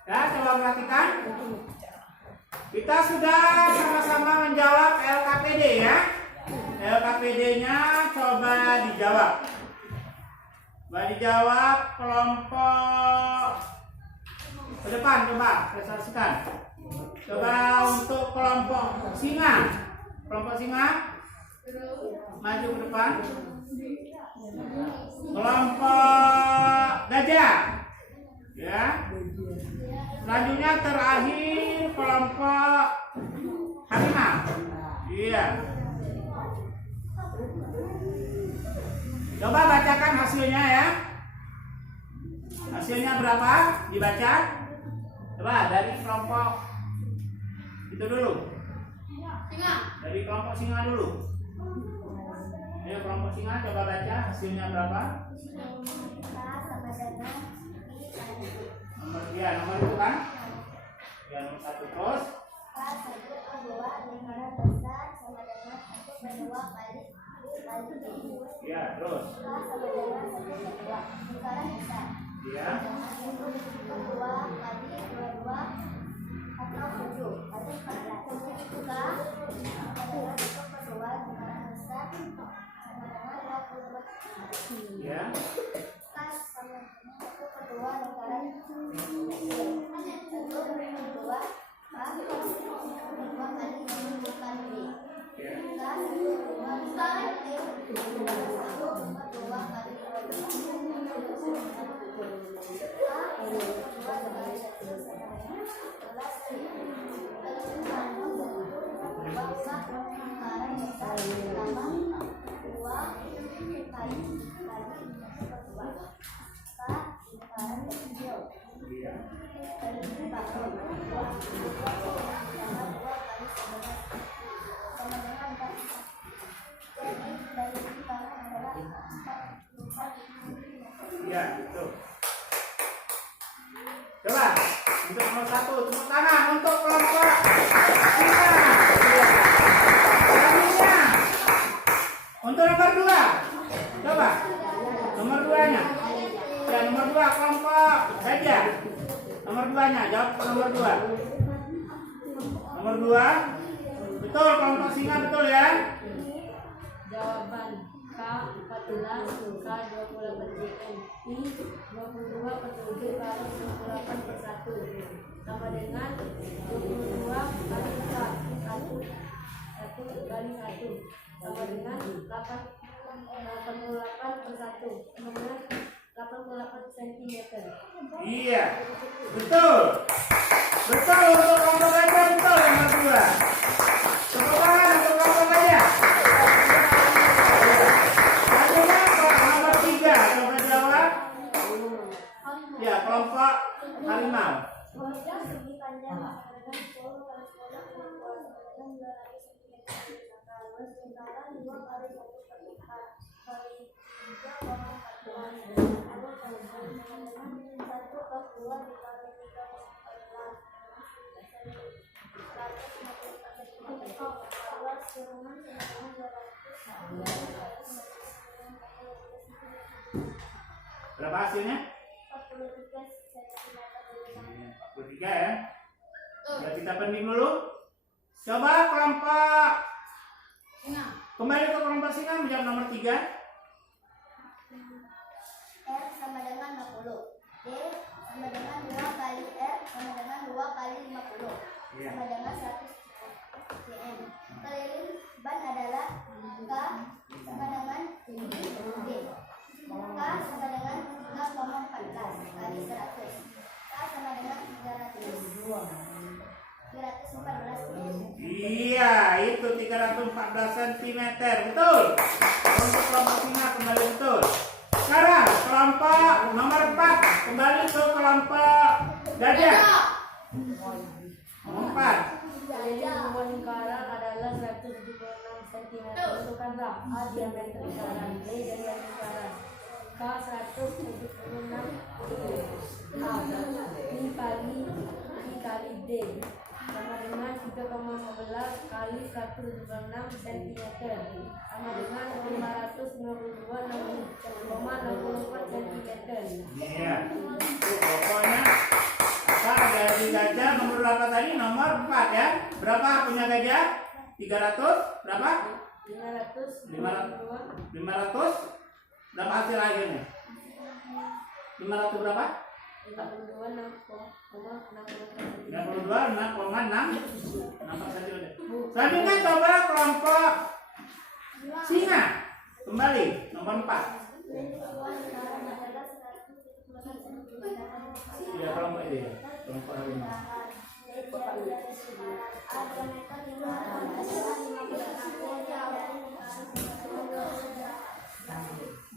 Ya, coba perhatikan. Kita sudah sama-sama menjawab LKPD ya. LKPD-nya coba dijawab. Coba dijawab kelompok ke depan, coba presentasikan. Coba untuk kelompok singa. Kelompok singa maju ke depan. Kelompok gajah. Ya. Selanjutnya terakhir kelompok harimau. Iya. Coba bacakan hasilnya ya. Hasilnya berapa? Dibaca. Coba dari kelompok itu dulu. Singa. Dari kelompok singa dulu. Ayo kelompok singa coba baca hasilnya berapa? Nomor itu kan? Ya nomor 1 terus. Ya terus. Ya. Ya. Ya, gitu. Coba untuk nomor 1 tepuk tangan untuk kelompok singa. Selanjutnya untuk nomor 2. Coba nomor 2-nya. Ya, nomor 2 kelompok gajah. Nomor 2-nya jawab nomor 2. Nomor 2. Betul kelompok singa betul ya? Jawaban K 14, K 28 JN, I 22 per 7 kali 28 per 1 sama dengan 22 kali 1 kali 1 sama dengan 88 per 1 sama dengan 88 cm. Iya, betul. Betul untuk kelompok gajah betul nomor 2. Tepuk tangan untuk kelompok gajah. Selanjutnya nomor 3 coba jawab. Ya, kelompok harimau. Berapa hasilnya? 43 ya. Ya kita pending dulu. Coba kelompok Singa. kembali ke kelompok singa menjawab nomor 3. R sama dengan 50. D sama dengan 2 kali R sama dengan 2 kali 50 Iya. sama dengan 100 cm. Keliling ban adalah K sama dengan D. K sama dengan 3,14 kali 100. K sama dengan 314 Iya, itu 314 cm. Betul. Untuk kelompok singa kembali betul. Sekarang kelompok nomor 4 kembali ke kelompok Gajah. Nomor 4. Keliling rumah lingkaran adalah 176 cm. Tentukanlah A diameter lingkaran, B dari lingkaran, K 176 A dikali D sama dengan 3,11 kali 176 cm sama dengan 592,64 cm. Iya. Pokoknya apa dari gajah nomor berapa tadi? Nomor 4 ya. Berapa punya gajah? 300 berapa? 500. Berapa hasil akhirnya? 500 berapa? 52,6. 6,6. Selanjutnya coba kelompok singa. Kembali nomor 4. Ya kelompok ini. Kelompok harimau.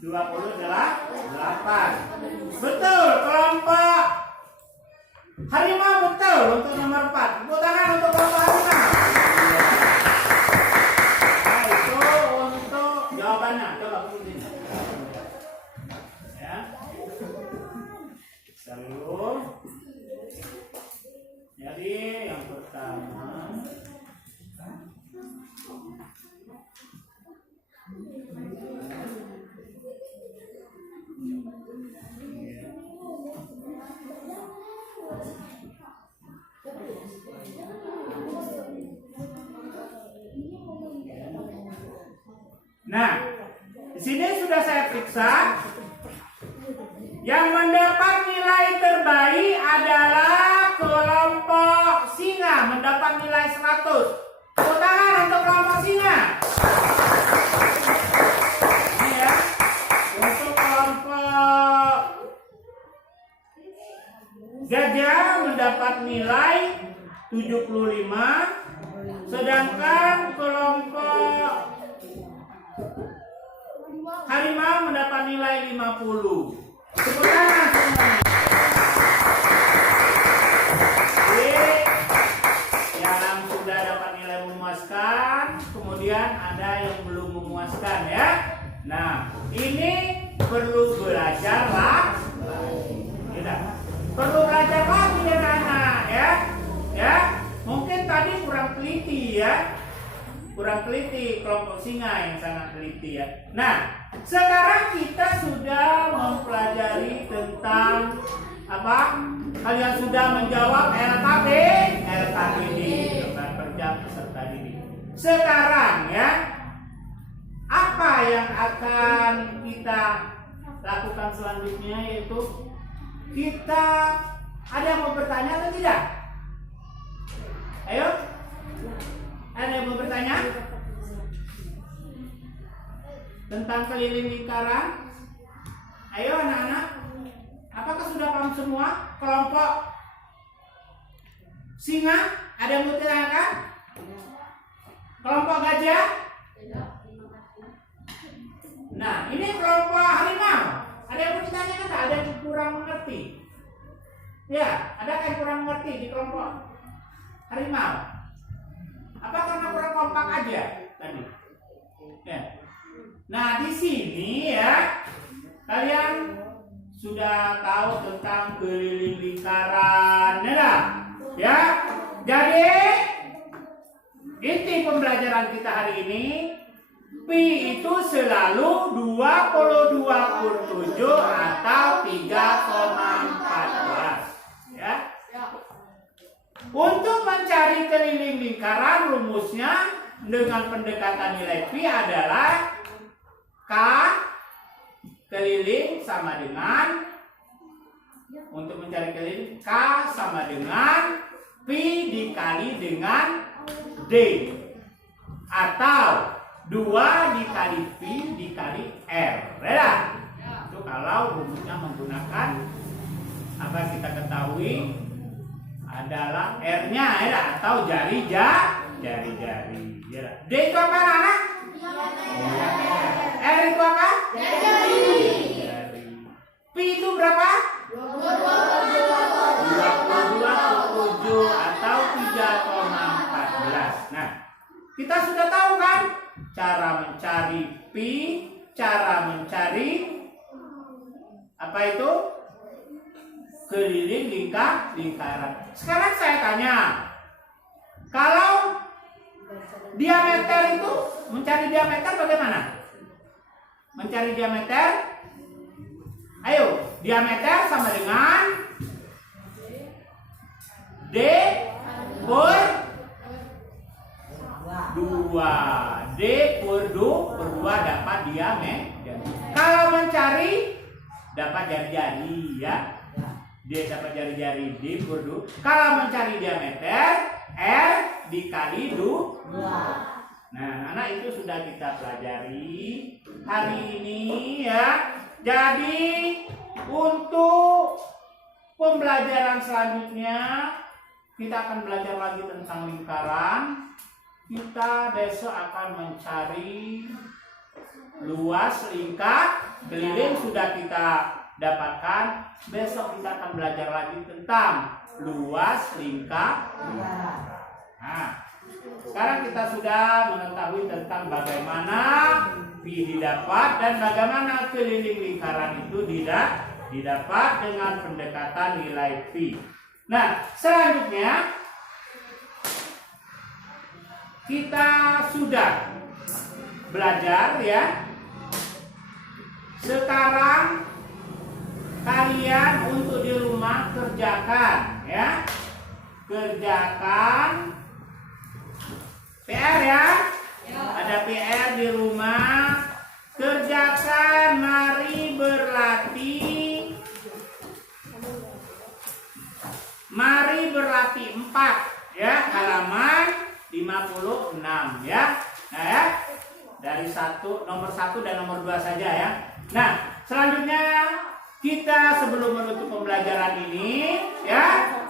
28. Betul, kelompok harimau betul untuk nomor 4. Tepuk tangan untuk kelompok harimau. Nah, itu untuk jawabannya. Coba pilih. Ya. Seluruh. Jadi yang pertama nah, di sini sudah saya periksa. Yang mendapat nilai terbaik adalah kelompok singa, mendapat nilai 100. Tepuk tangan untuk kelompok singa. Ini ya. Untuk kelompok gajah mendapat nilai 75, sedangkan kelompok harimau mendapat nilai 50. Tepuk tangan semuanya. Yang sudah dapat nilai memuaskan, kemudian ada yang belum memuaskan ya. Nah, ini perlu belajar lagi. Perlu belajar lagi ya anak ya. Ya, mungkin tadi kurang teliti ya. Kurang teliti kelompok singa yang sangat teliti ya. Nah, sekarang kita sudah mempelajari tentang apa? Kalian sudah menjawab LKPD, lembar kerja peserta didik. Sekarang ya, apa yang akan kita lakukan selanjutnya yaitu kita ada yang mau bertanya atau tidak? Ayo. Ada yang mau bertanya tentang keliling lingkaran? Ayo anak-anak, apakah sudah paham semua kelompok singa? Ada yang mau ditanyakan? Kelompok gajah? Nah, ini kelompok harimau. Ada yang mau ditanyakan? Ada yang kurang mengerti? Ya, ada yang kurang mengerti di kelompok harimau? Apa karena kurang kompak aja tadi? Ya. Nah, di sini ya kalian sudah tahu tentang keliling lingkaran, ya. Jadi inti pembelajaran kita hari ini, pi itu selalu 22/7 atau 3,14, ya. Untuk mencari keliling lingkaran, rumusnya dengan pendekatan nilai pi adalah K keliling sama dengan, untuk mencari keliling K sama dengan pi dikali dengan D, atau 2 dikali pi dikali R, ya. Itu kalau rumusnya menggunakan apa kita ketahui adalah R-nya ya, atau jari-jari. Ya. D itu apa anak? R itu apa? Jari. P itu berapa? 20. Nah, kita sudah tahu kan cara mencari pi, cara mencari apa itu? Keliling lingkaran. Sekarang saya tanya, kalau diameter itu, mencari diameter bagaimana? Mencari diameter, ayo, diameter sama dengan D per 2. D per 2 dapat diameter. Kalau mencari dapat jari-jari ya. D dapat jari-jari, D per 2. Kalau mencari diameter, R dikali 2. Nah, anak itu sudah kita pelajari hari ini ya. Jadi untuk pembelajaran selanjutnya kita akan belajar lagi tentang lingkaran. Kita besok akan mencari luas keliling sudah kita dapatkan. Besok kita akan belajar lagi tentang luas lingkaran. Nah, sekarang kita sudah mengetahui tentang bagaimana pi didapat dan bagaimana keliling lingkaran itu didapat dengan pendekatan nilai pi. Nah, selanjutnya kita sudah belajar ya. Sekarang kalian untuk di rumah kerjakan ya. Kerjakan PR ya. Ada PR di rumah. Kerjakan, mari berlatih. Mari berlatih 4 ya, halaman 56 ya. Nah ya. Dari nomor 1 dan nomor 2 saja ya. Nah, selanjutnya kita sebelum menutup pembelajaran ini ya.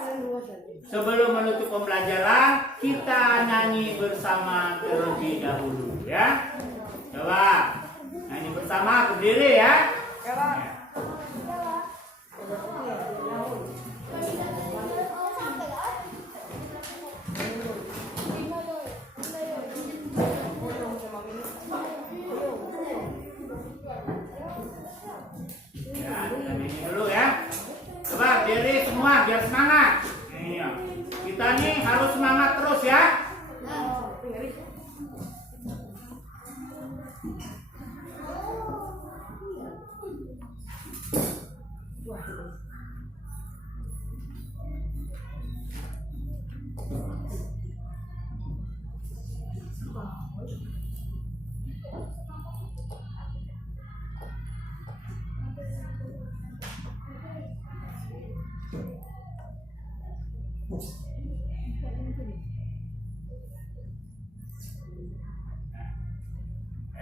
Sebelum menutup pembelajaran, kita nyanyi bersama terlebih dahulu ya. Coba nyanyi bersama, berdiri ya. Ya, kita nyanyi dulu ya. Coba berdiri semua biar semangat. Iya. Kita nih harus semangat terus ya.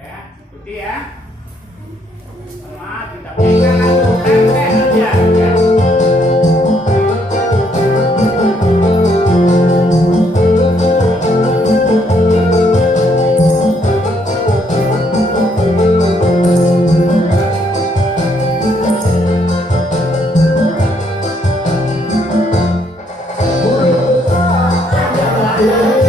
Ya, ikuti ya. Sama kita berikan lagu tempe aja ya. Terima kasih.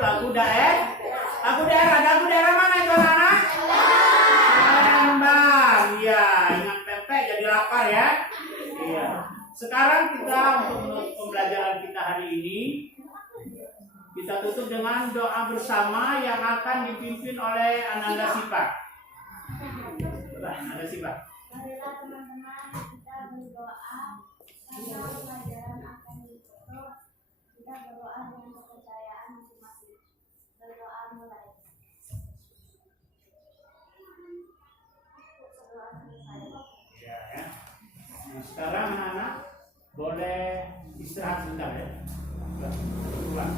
lagu daerah. Lagu daerah mana itu anak-anak? Lembang. Iya, ingat pempek jadi lapar ya. Iya. Sekarang kita untuk pembelajaran kita hari ini kita tutup dengan doa bersama yang akan dipimpin oleh Ananda Sipa. Ananda Sipa. Marilah teman-teman kita berdoa karena pelajaran akan ditutup. Kita berdoa dengan kepercayaan masing-masing. Berdoa mulai. Ya, ya. Nah, sekarang anak-anak boleh istirahat sebentar ya. Pulang.